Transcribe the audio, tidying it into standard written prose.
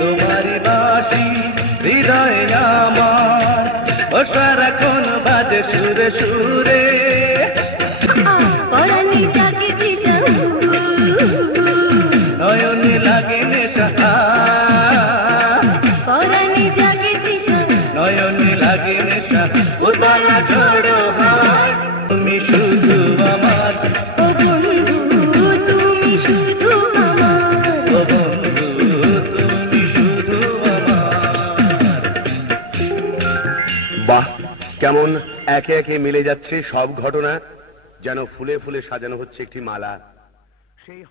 তোমারি বাসি হৃদয়ে আমার ও সারাক্ষণ বাজে সুরে সুরে নয়নে লাগে নেশা নয়নে লাগে নেশা উদালা ঝড়ো হায় তুমি শুধু আমার ও বন্ধু তুমি শুধু আমার। বাহ, কেমন একে একে মিলে যাচ্ছে সব ঘটনা, যেন ফুলে ফুলে সাজানো হচ্ছে একটি মালা। সেই